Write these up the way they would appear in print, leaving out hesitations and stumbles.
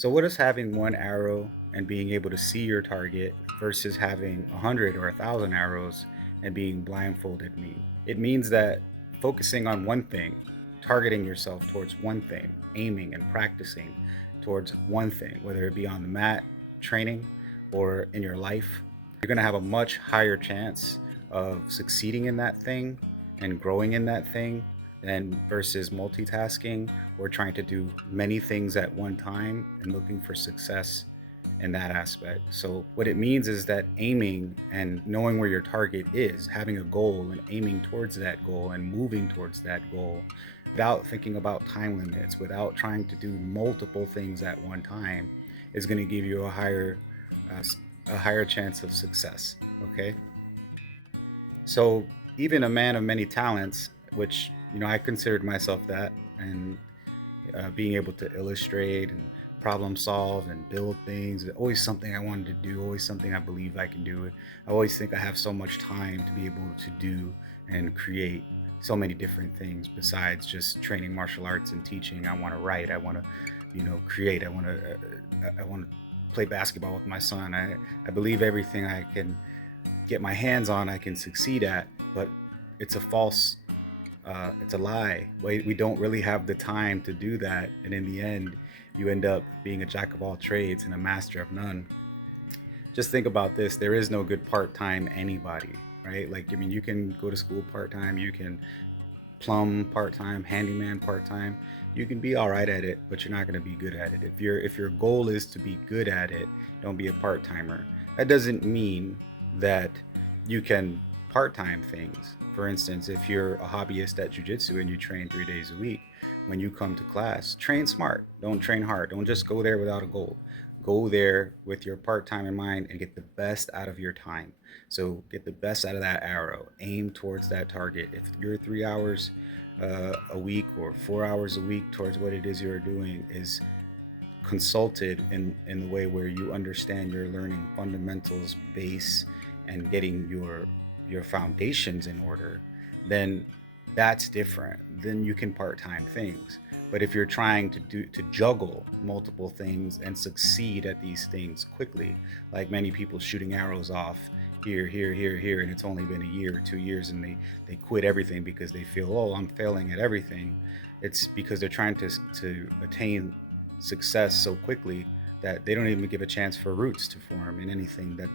So what does having one arrow and being able to see your target versus having 100 or 1,000 arrows and being blindfolded mean? It means that focusing on one thing, targeting yourself towards one thing, aiming and practicing towards one thing, whether it be on the mat, training, or in your life, you're going to have a much higher chance of succeeding in that thing and growing in that thing than versus multitasking or trying to do many things at one time and looking for success in that aspect. So, what it means is that aiming and knowing where your target is, having a goal and aiming towards that goal and moving towards that goal without thinking about time limits, without trying to do multiple things at one time, is going to give you uh, s- a higher chance of success. Okay. So, even a man of many talents, which, I considered myself that, and being able to illustrate and problem solve and build things. Always something I wanted to do, always something I believe I can do. I always think I have so much time to be able to do and create so many different things besides just training martial arts and teaching. I want to write, I want to, create, I want to play basketball with my son. I believe everything I can get my hands on, I can succeed at, but it's a false it's a lie. We don't really have the time to do that. And in the end, you end up being a jack of all trades and a master of none. Just think about this. There is no good part-time anybody, right? Like, I mean, you can go to school part-time, you can plumb part-time, handyman part-time. You can be all right at it, but you're not going to be good at it. If your goal is to be good at it, don't be a part-timer. That doesn't mean that you can part-time things. For instance, if you're a hobbyist at jiu-jitsu and you train 3 days a week, when you come to class, train smart. Don't train hard. Don't just go there without a goal. Go there with your part-time in mind and get the best out of your time. So get the best out of that arrow. Aim towards that target. If you're 3 hours a week or 4 hours a week towards what it is you're doing is consulted in the way where you understand you're learning fundamentals, base, and getting your foundations in order, then that's different. Then you can part-time things. But if you're trying to juggle multiple things and succeed at these things quickly, like many people shooting arrows off here, here, here, here, and it's only been a year or 2 years, and they quit everything because they feel, oh, I'm failing at everything. It's because they're trying to attain success so quickly that they don't even give a chance for roots to form in anything that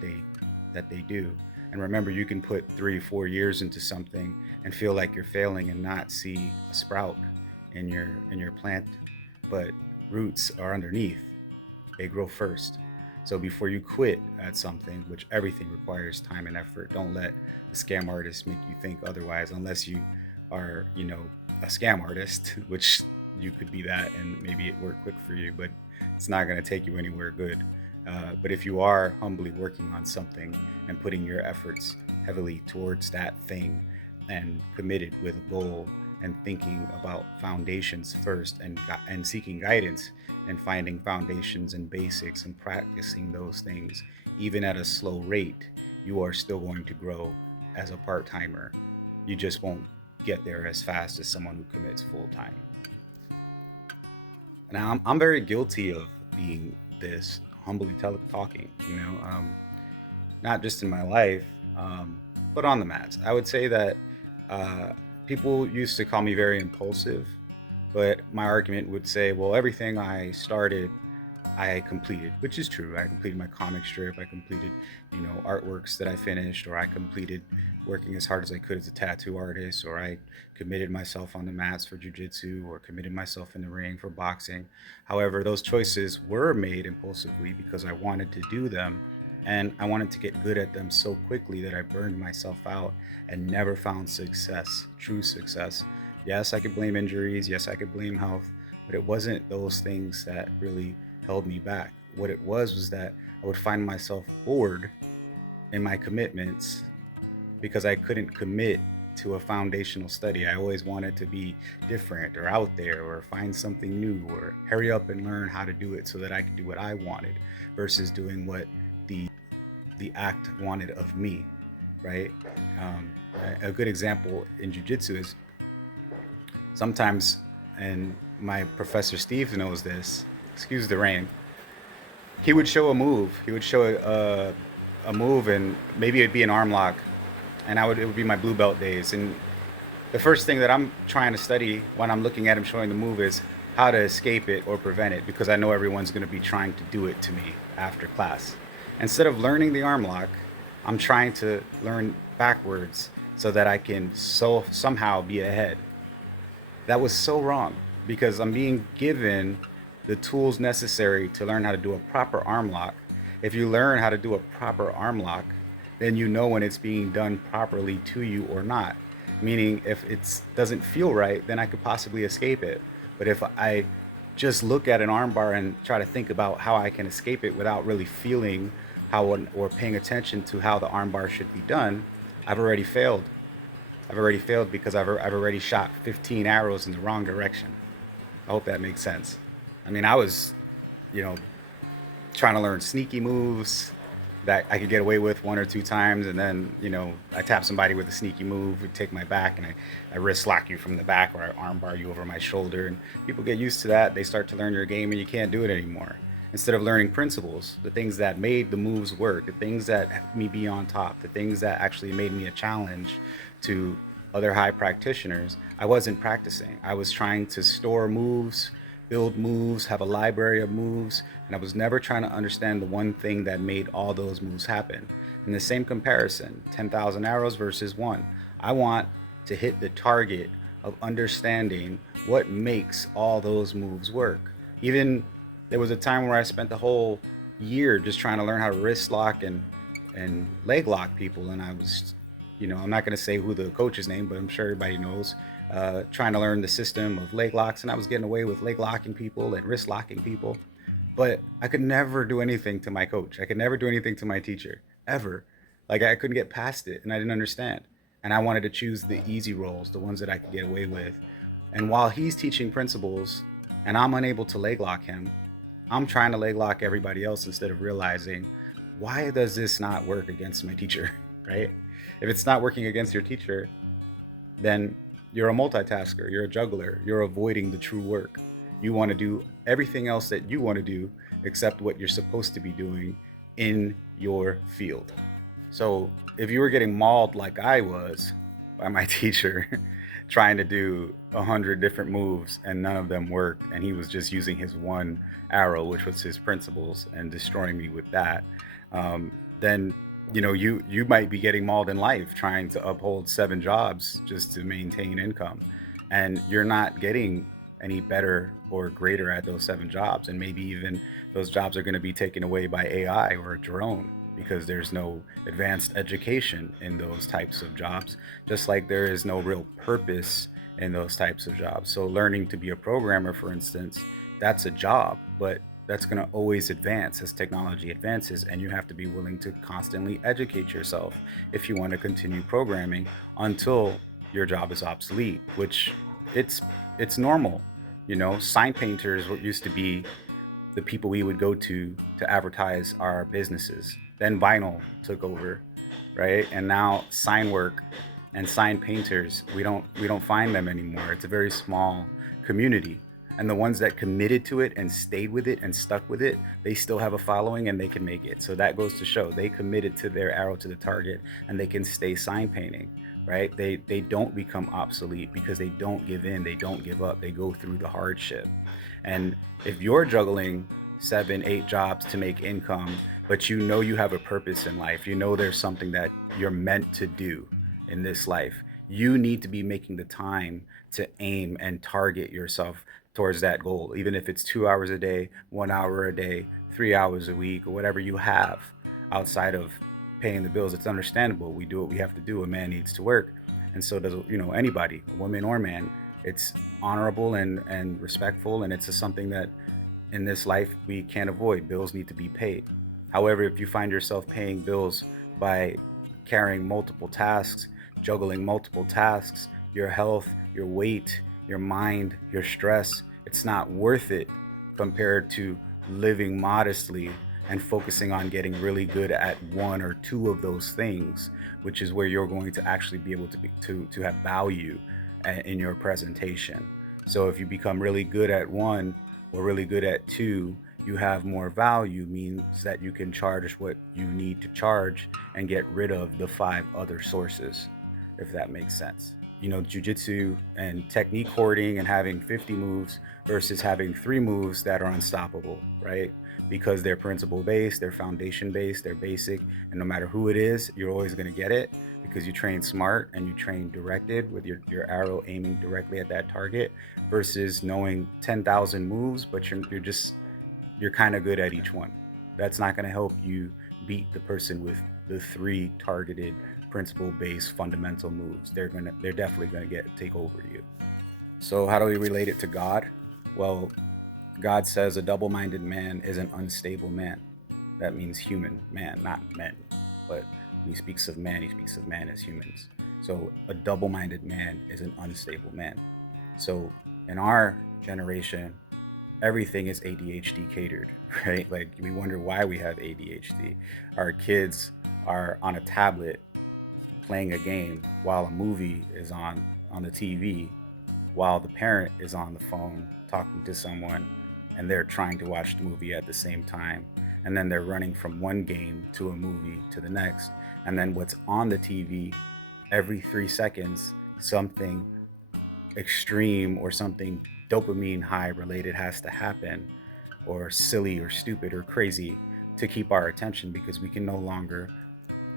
they do. And remember, you can put 3 4 years into something and feel like you're failing and not see a sprout in your plant, but roots are underneath. They grow first. So before you quit at something, which everything requires time and effort, don't let the scam artist make you think otherwise, unless you are, a scam artist, which you could be that and maybe it worked quick for you, but it's not going to take you anywhere good. But if you are humbly working on something and putting your efforts heavily towards that thing and committed with a goal and thinking about foundations first and seeking guidance and finding foundations and basics and practicing those things, even at a slow rate, you are still going to grow as a part timer. You just won't get there as fast as someone who commits full time. Now, I'm very guilty of being this humbly talking, not just in my life, but on the mats. I would say that uh, people used to call me very impulsive, but my argument would say, well, everything I started, I completed, which is true. I completed my comic strip. I completed, artworks that I finished, or I completed working as hard as I could as a tattoo artist, or I committed myself on the mats for jujitsu, or committed myself in the ring for boxing. However, those choices were made impulsively because I wanted to do them, and I wanted to get good at them so quickly that I burned myself out and never found success, true success. Yes, I could blame injuries. Yes, I could blame health, but it wasn't those things that really held me back. What it was that I would find myself bored in my commitments because I couldn't commit to a foundational study. I always wanted to be different or out there or find something new or hurry up and learn how to do it so that I could do what I wanted versus doing what the act wanted of me, right? Um, a good example in jujitsu is sometimes, and my professor Steve knows this, excuse the rain, He would show a move. He would show a move, and maybe it'd be an arm lock, and it would be my blue belt days. And the first thing that I'm trying to study when I'm looking at him showing the move is how to escape it or prevent it, because I know everyone's going to be trying to do it to me after class. Instead of learning the arm lock, I'm trying to learn backwards so that I can somehow be ahead. That was so wrong, because I'm being given the tools necessary to learn how to do a proper arm lock. If you learn how to do a proper arm lock, then you know when it's being done properly to you or not. Meaning, if it doesn't feel right, then I could possibly escape it. But if I just look at an arm bar and try to think about how I can escape it without really feeling or paying attention to how the arm bar should be done, I've already failed. I've already failed because I've already shot 15 arrows in the wrong direction. I hope that makes sense. I mean, I was, you know, trying to learn sneaky moves that I could get away with one or two times, and then, I tap somebody with a sneaky move, would take my back, and I wrist lock you from the back, or I arm bar you over my shoulder, and people get used to that. They start to learn your game, and you can't do it anymore. Instead of learning principles, the things that made the moves work, the things that helped me be on top, the things that actually made me a challenge to other high practitioners, I wasn't practicing. I was trying to store moves, build moves, have a library of moves, and I was never trying to understand the one thing that made all those moves happen. In the same comparison, 10,000 arrows versus one, I want to hit the target of understanding what makes all those moves work. Even there was a time where I spent the whole year just trying to learn how to wrist lock and leg lock people, and I was, I'm not going to say who the coach's name, but I'm sure everybody knows, trying to learn the system of leg locks, and I was getting away with leg locking people and wrist locking people. But I could never do anything to my coach. I could never do anything to my teacher, ever. Like, I couldn't get past it, and I didn't understand. And I wanted to choose the easy roles, the ones that I could get away with. And while he's teaching principles and I'm unable to leg lock him, I'm trying to leg lock everybody else instead of realizing, why does this not work against my teacher, right? If it's not working against your teacher, then you're a multitasker, you're a juggler, you're avoiding the true work. You want to do everything else that you want to do except what you're supposed to be doing in your field. So if you were getting mauled like I was by my teacher, trying to do 100 different moves and none of them worked, and he was just using his one arrow, which was his principles, and destroying me with that, then you might be getting mauled in life trying to uphold 7 jobs just to maintain income, and you're not getting any better or greater at those 7 jobs, and maybe even those jobs are going to be taken away by AI or a drone, because there's no advanced education in those types of jobs, just like there is no real purpose in those types of jobs. So learning to be a programmer, for instance, that's a job, but that's going to always advance as technology advances, and you have to be willing to constantly educate yourself if you want to continue programming until your job is obsolete, which it's normal. Sign painters what used to be the people we would go to advertise our businesses. Then vinyl took over, right? And now sign work and sign painters, we don't find them anymore. It's a very small community. And the ones that committed to it and stayed with it and stuck with it, they still have a following and they can make it. So that goes to show they committed to their arrow to the target, and they can stay sign painting, right? They don't become obsolete because they don't give in, they don't give up, they go through the hardship. And if you're juggling 7, 8 jobs to make income, but you have a purpose in life, there's something that you're meant to do in this life, you need to be making the time to aim and target yourself towards that goal, even if it's 2 hours a day, 1 hour a day, 3 hours a week, or whatever you have outside of paying the bills. It's understandable. We do what we have to do. A man needs to work, and so does anybody, woman or man. It's honorable and respectful, and it's just something that in this life we can't avoid. Bills need to be paid. However, if you find yourself paying bills by carrying multiple tasks, juggling multiple tasks, your health, your weight, your mind, your stress, it's not worth it compared to living modestly and focusing on getting really good at 1 or 2 of those things, which is where you're going to actually be able to have value in your presentation. So if you become really good at 1 or really good at 2, You have more value means that you can charge what you need to charge and get rid of the 5 other sources, if that makes sense. Jujitsu and technique hoarding and having 50 moves versus having 3 moves that are unstoppable, right? Because they're principle based, they're foundation based, they're basic, and no matter who it is, you're always going to get it because you train smart and you train directed with your arrow aiming directly at that target versus knowing 10,000 moves, but you're kind of good at each one. That's not going to help you beat the person with the 3 targeted principle-based fundamental moves. They're definitely going to take over you. So how do we relate it to God? Well, God says a double-minded man is an unstable man. That means human man, not men. But when he speaks of man, he speaks of man as humans. So a double-minded man is an unstable man. So in our generation, everything is ADHD catered, right? Like we wonder why we have ADHD. Our kids are on a tablet playing a game while a movie is on the TV, while the parent is on the phone talking to someone and they're trying to watch the movie at the same time. And then they're running from one game to a movie to the next. And then what's on the TV, every 3 seconds, something extreme or something dopamine high related has to happen, or silly or stupid or crazy, to keep our attention because we can no longer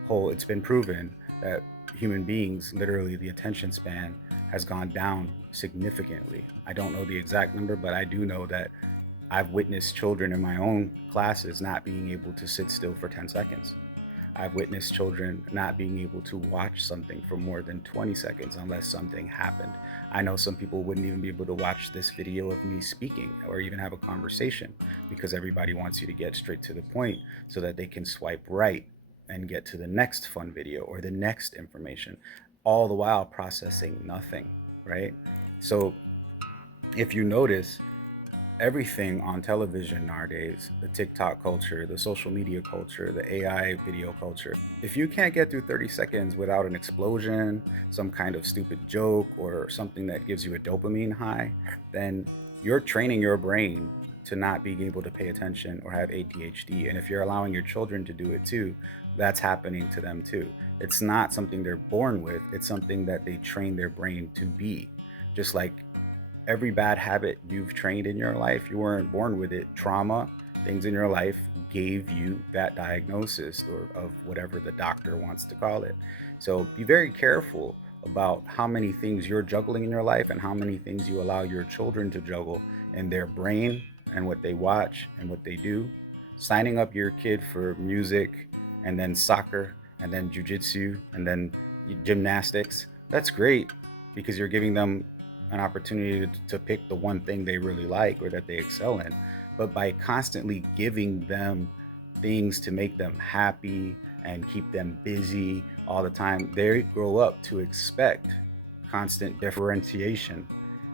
hold. It's been proven that human beings, literally the attention span has gone down significantly. I don't know the exact number, but I do know that I've witnessed children in my own classes not being able to sit still for 10 seconds. I've witnessed children not being able to watch something for more than 20 seconds unless something happened. I know some people wouldn't even be able to watch this video of me speaking or even have a conversation because everybody wants you to get straight to the point so that they can swipe right and get to the next fun video or the next information, all the while processing nothing, right? So if you notice, everything on television nowadays, the TikTok culture, the social media culture, the AI video culture, if you can't get through 30 seconds without an explosion, some kind of stupid joke, or something that gives you a dopamine high, then you're training your brain to not being able to pay attention or have ADHD. And if you're allowing your children to do it too, that's happening to them too. It's not something they're born with, it's something that they train their brain to be. Just like every bad habit you've trained in your life, you weren't born with it. Trauma, things in your life gave you that diagnosis or of whatever the doctor wants to call it. So be very careful about how many things you're juggling in your life and how many things you allow your children to juggle in their brain and what they watch and what they do. Signing up your kid for music and then soccer and then jujitsu and then gymnastics, that's great because you're giving them an opportunity to pick the one thing they really like or that they excel in. But by constantly giving them things to make them happy and keep them busy all the time, they grow up to expect constant differentiation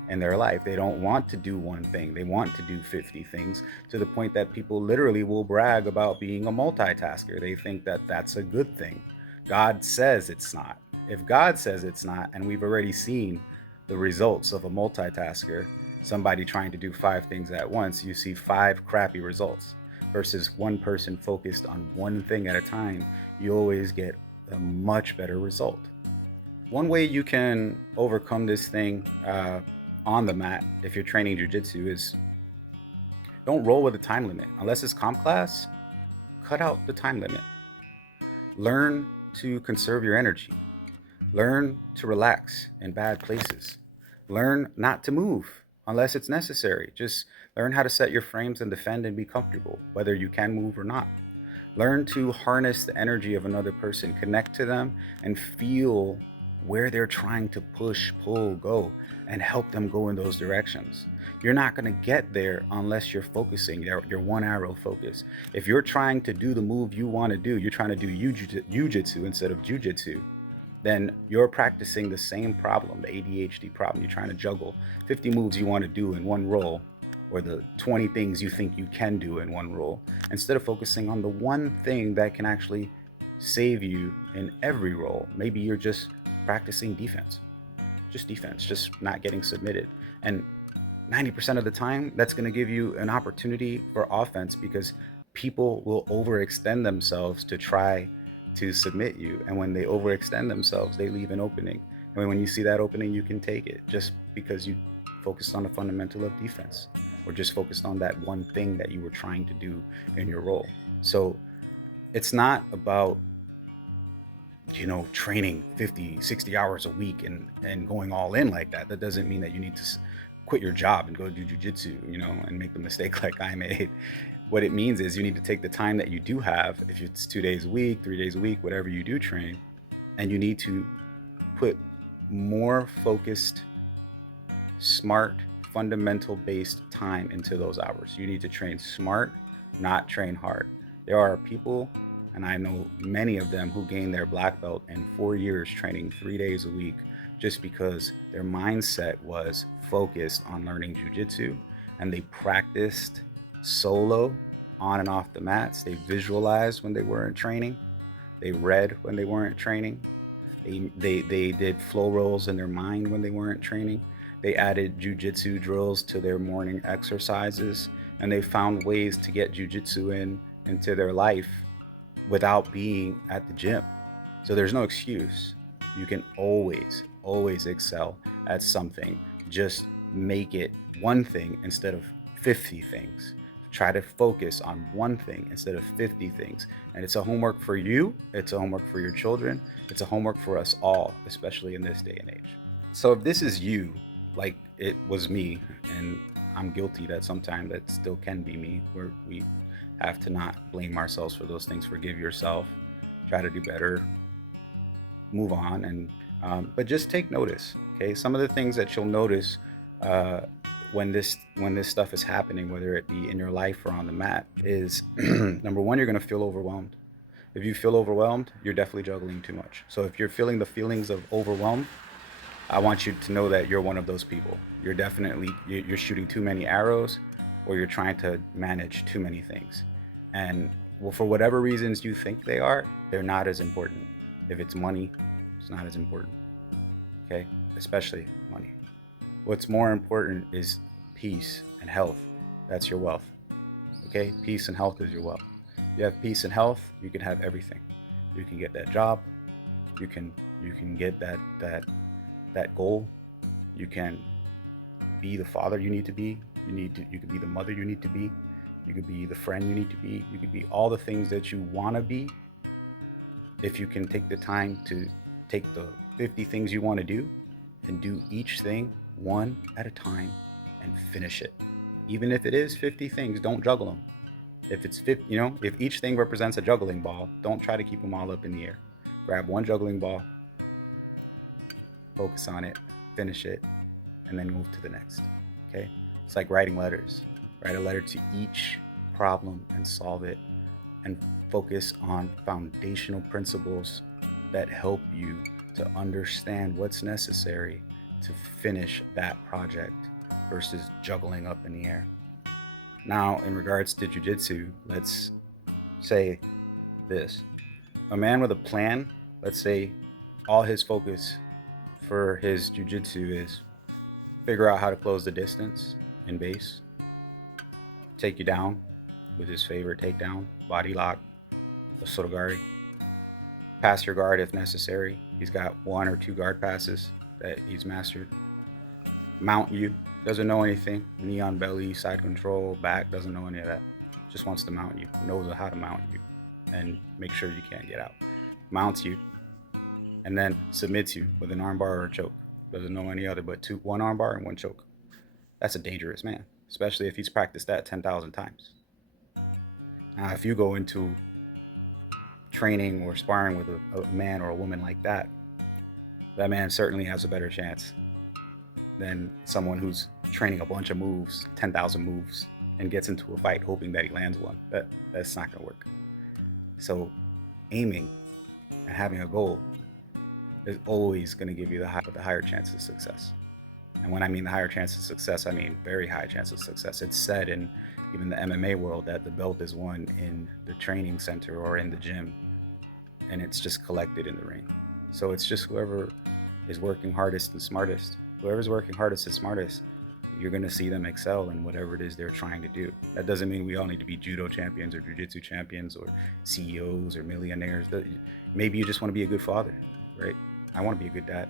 in their life. They don't want to do one thing, they want to do 50 things, to the point that people literally will brag about being a multitasker. They think that that's a good thing. God says it's not. If God says it's not, and we've already seen the results of a multitasker, somebody trying to do 5 things at once, you see 5 crappy results versus one person focused on one thing at a time, you always get a much better result. One way you can overcome this thing on the mat if you're training jiu-jitsu is don't roll with a time limit. Unless it's comp class, cut out the time limit. Learn to conserve your energy. Learn to relax in bad places. Learn not to move unless it's necessary. Just learn how to set your frames and defend and be comfortable, whether you can move or not. Learn to harness the energy of another person, connect to them, and feel where they're trying to push, pull, go, and help them go in those directions. You're not going to get there unless you're focusing, your one arrow focus. If you're trying to do the move you want to do, you're trying to do jiu-jitsu instead of jiu-jitsu, then you're practicing the same problem, the ADHD problem. You're trying to juggle 50 moves you want to do in one roll, or the 20 things you think you can do in one roll, instead of focusing on the one thing that can actually save you in every roll. Maybe you're just practicing defense, just not getting submitted. And 90% of the time, that's going to give you an opportunity for offense, because people will overextend themselves to try to submit you. And when they overextend themselves, they leave an opening. And when you see that opening, you can take it, just because you focused on the fundamental of defense, or just focused on that one thing that you were trying to do in your role. So it's not about, training 50, 60 hours a week and going all in like that. That doesn't mean that you need to quit your job and go do jujitsu, and make the mistake like I made. What it means is you need to take the time that you do have, if it's 2 days a week, 3 days a week, whatever you do train, and you need to put more focused, smart, fundamental based time into those hours. You need to train smart, not train hard. There are people, and I know many of them, who gained their black belt in 4 years training 3 days a week, just because their mindset was focused on learning jiu-jitsu, and they practiced solo on and off the mats. They visualized when they weren't training. They read when they weren't training. They did flow rolls in their mind when they weren't training. They added jiu-jitsu drills to their morning exercises, and they found ways to get jiu-jitsu into their life without being at the gym. So there's no excuse. You can always excel at something. Just make it one thing instead of 50 things. Try to focus on one thing instead of 50 things. And it's a homework for you. It's a homework for your children. It's a homework for us all, especially in this day and age. So if this is you, like it was me, and I'm guilty that sometimes that still can be me, where we have to not blame ourselves for those things. Forgive yourself, try to do better, move on, and but just take notice. Okay, some of the things that you'll notice when this stuff is happening, whether it be in your life or on the mat, is number one, you're going to feel overwhelmed. If you feel overwhelmed, you're definitely juggling too much. So if you're feeling the feelings of overwhelmed, I want you to know that you're one of those people. You're shooting too many arrows, or you're trying to manage too many things. And well, for whatever reasons you think they're not as important. If it's money, it's not as important. Okay? Especially money. What's more important is peace and health. That's your wealth. Okay? Peace and health is your wealth. You have peace and health, you can have everything. You can get that job. You can get that goal. You can be the father you need to be. You can be the mother you need to be. You could be the friend you need to be. You could be all the things that you want to be, if you can take the time to take the 50 things you want to do and do each thing one at a time and finish it. Even if it is 50 things, don't juggle them. If it's 50, if each thing represents a juggling ball, don't try to keep them all up in the air. Grab one juggling ball, focus on it, finish it, and then move to the next. Okay? It's like writing letters. Write a letter to each problem and solve it, and focus on foundational principles that help you to understand what's necessary to finish that project versus juggling up in the air. Now, in regards to jiu-jitsu, let's say this. A man with a plan, let's say all his focus for his jiu-jitsu is figure out how to close the distance in base, take you down with his favorite takedown, body lock, a sotogari, pass your guard if necessary. He's got 1 or 2 guard passes that he's mastered. Mount you, doesn't know anything, knee on belly, side control, back, doesn't know any of that. Just wants to mount you, knows how to mount you and make sure you can't get out. Mounts you, and then submits you with an armbar or a choke. Doesn't know any other but 1 armbar and 1 choke. That's a dangerous man, especially if he's practiced that 10,000 times. Now, if you go into training or sparring with a man or a woman like that, that man certainly has a better chance than someone who's training a bunch of moves, 10,000 moves, and gets into a fight hoping that he lands one. That's not going to work. So aiming and having a goal is always going to give you the higher chance of success. And when I mean the higher chance of success, I mean very high chance of success. It's said in even the MMA world that the belt is won in the training center or in the gym, and it's just collected in the ring. So it's just whoever is working hardest and smartest. Whoever's working hardest and smartest you're going to see them excel in whatever it is they're trying to do. That doesn't mean we all need to be judo champions or jiu-jitsu champions or CEOs or millionaires. Maybe you just want to be a good father, right? I want to be a good dad.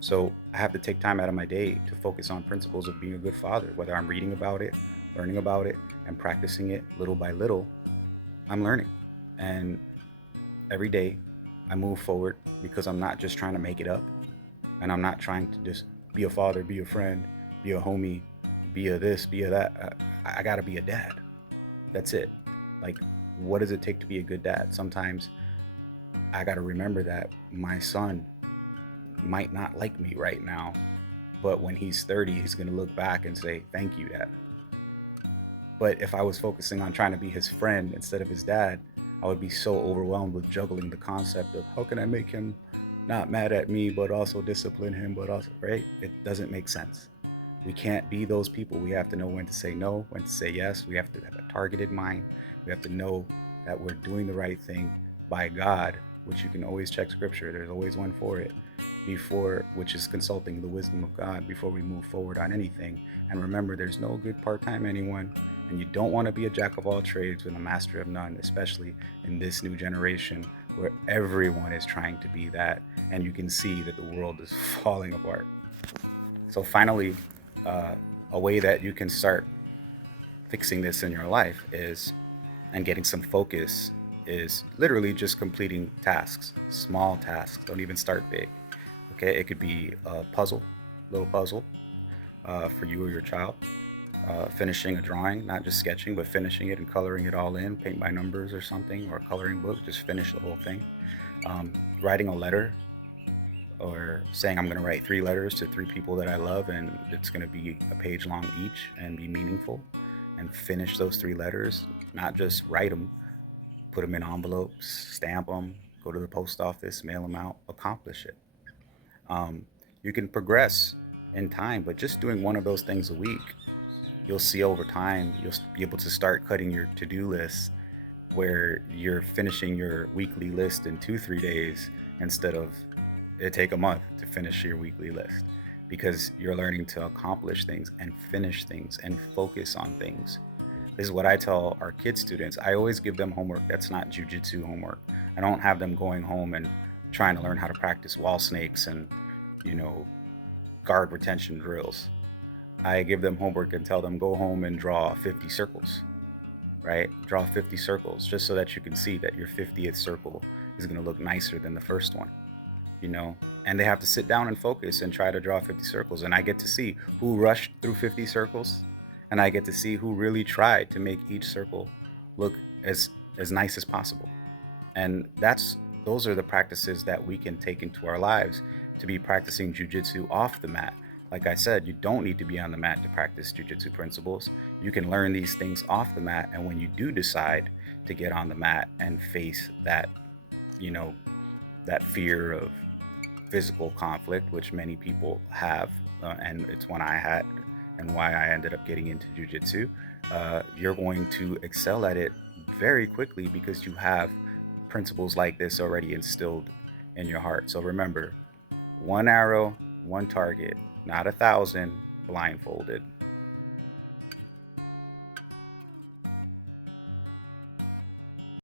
So I have to take time out of my day to focus on principles of being a good father, whether I'm reading about it, learning about it, and practicing it little by little. I'm learning. And every day I move forward because I'm not just trying to make it up. And I'm not trying to just be a father, be a friend, be a homie, be a this, be a that. I got to be a dad. That's it. Like, what does it take to be a good dad? Sometimes I got to remember that my son might not like me right now, but when he's 30, he's going to look back and say, thank you, Dad. But if I was focusing on trying to be his friend instead of his dad, I would be so overwhelmed with juggling the concept of how can I make him not mad at me, but also discipline him, but also, right? It doesn't make sense. We can't be those people. We have to know when to say no, when to say yes. We have to have a targeted mind. We have to know that we're doing the right thing by God, which you can always check scripture. There's always one for it, which is consulting the wisdom of God before we move forward on anything. And remember, there's no good part-time anyone, and you don't want to be a jack of all trades and a master of none, especially in this new generation where everyone is trying to be that, and you can see that the world is falling apart. So finally, a way that you can start fixing this in your life and getting some focus is literally just completing tasks, small tasks. Don't even start big. Okay, it could be a little puzzle for you or your child. Finishing a drawing, not just sketching, but finishing it and coloring it all in, paint by numbers or something, or a coloring book, just finish the whole thing. Writing a letter, or saying I'm going to write 3 letters to 3 people that I love, and it's going to be a page long each and be meaningful, and finish those 3 letters, not just write them, put them in envelopes, stamp them, go to the post office, mail them out, accomplish it. You can progress in time, but just doing one of those things a week, you'll see over time, you'll be able to start cutting your to-do list where you're finishing your weekly list in 2-3 days instead of it take a month to finish your weekly list, because you're learning to accomplish things and finish things and focus on things. This is what I tell our kid students. I always give them homework that's not jujitsu homework. I don't have them going home and trying to learn how to practice wall snakes and, guard retention drills. I give them homework and tell them go home and draw 50 circles, right? Draw 50 circles just so that you can see that your 50th circle is going to look nicer than the first one, and they have to sit down and focus and try to draw 50 circles. And I get to see who rushed through 50 circles, and I get to see who really tried to make each circle look as nice as possible. And those are the practices that we can take into our lives to be practicing jiu-jitsu off the mat. Like I said, you don't need to be on the mat to practice jiu-jitsu principles. You can learn these things off the mat, and when you do decide to get on the mat and face that, that fear of physical conflict, which many people have, and it's one I had and why I ended up getting into jiu-jitsu, you're going to excel at it very quickly because you have principles like this already instilled in your heart. So remember, 1 arrow, 1 target, not 1,000 blindfolded.